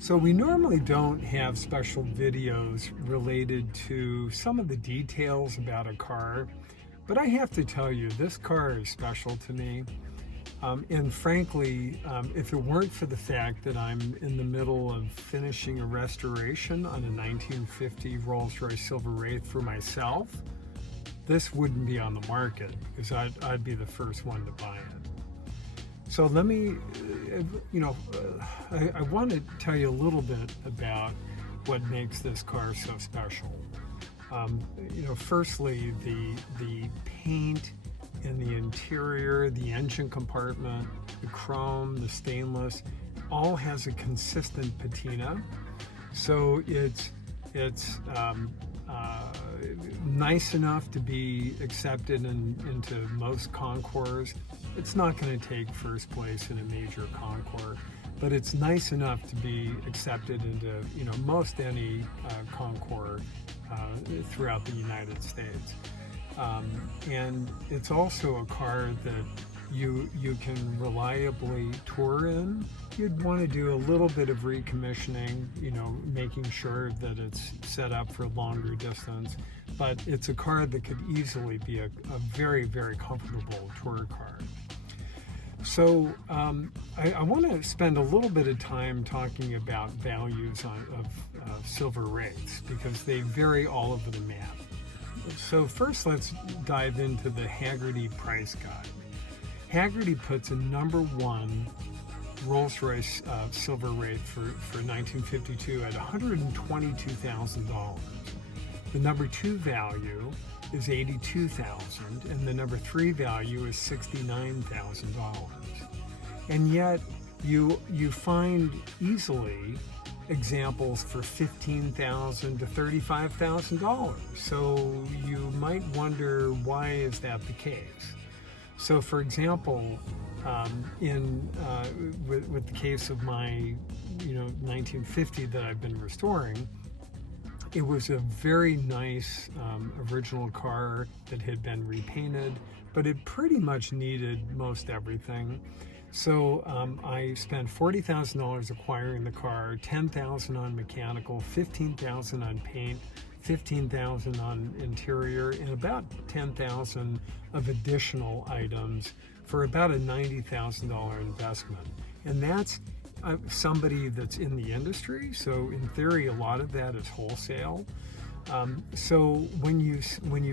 So we normally don't have special videos related to some of the details about a car, but I have to tell you, this car is special to me. And frankly, if it weren't for the fact that I'm in the middle of finishing a restoration on a 1950 Rolls-Royce Silver Wraith for myself, this wouldn't be on the market because I'd be the first one to buy it. So let me, I want to tell you a little bit about what makes this car so special. Firstly, the paint in the interior, the engine compartment, the chrome, the stainless, all has a consistent patina. So it's nice enough to be accepted into most concours. It's not going to take first place in a major concours, but it's nice enough to be accepted into most any concours throughout the United States. And it's also a car that you can reliably tour in. You'd want to do a little bit of recommissioning, making sure that it's set up for longer distance, but it's a car that could easily be a very, very comfortable tour car. So I want to spend a little bit of time talking about values of Silver Wraiths because they vary all over the map. So first, let's dive into the Hagerty price guide. Hagerty puts a #1 Rolls-Royce Silver Wraith for 1952 at $122,000. The #2 value is $82,000, and the #3 value is $69,000. And yet, you find easily examples for $15,000 to $35,000. So you might wonder, why is that the case? So, for example, with the case of my 1950 that I've been restoring, it was a very nice original car that had been repainted, but it pretty much needed most everything. So I spent $40,000 acquiring the car, $10,000 on mechanical, $15,000 on paint, $15,000 on interior, and about $10,000 of additional items for about a $90,000 investment. And that's somebody that's in the industry, so in theory a lot of that is wholesale. So when you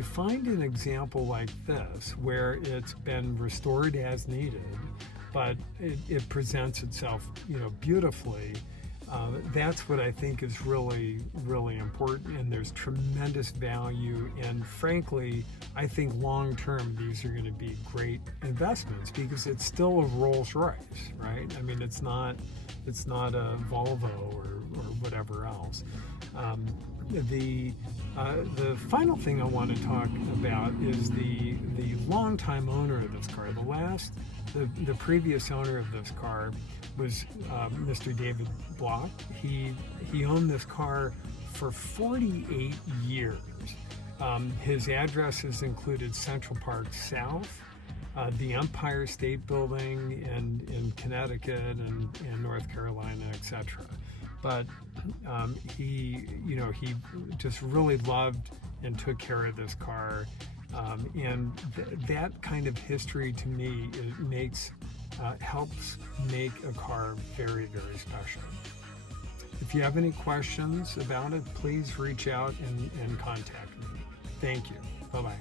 find an example like this where it's been restored as needed, but it presents itself beautifully, that's what I think is really, really important, and there's tremendous value. And frankly, I think long term these are going to be great investments because it's still a Rolls-Royce, right? I mean, it's not a Volvo or whatever else. The final thing I want to talk about is the longtime owner of this car. The previous owner of this car was Mr. David Block. He owned this car for 48 years. His addresses included Central Park South, the Empire State Building in Connecticut and North Carolina, etc. But he just really loved and took care of this car. And that kind of history to me helps make a car very, very special. If you have any questions about it, please reach out and contact me. Thank you. Bye-bye.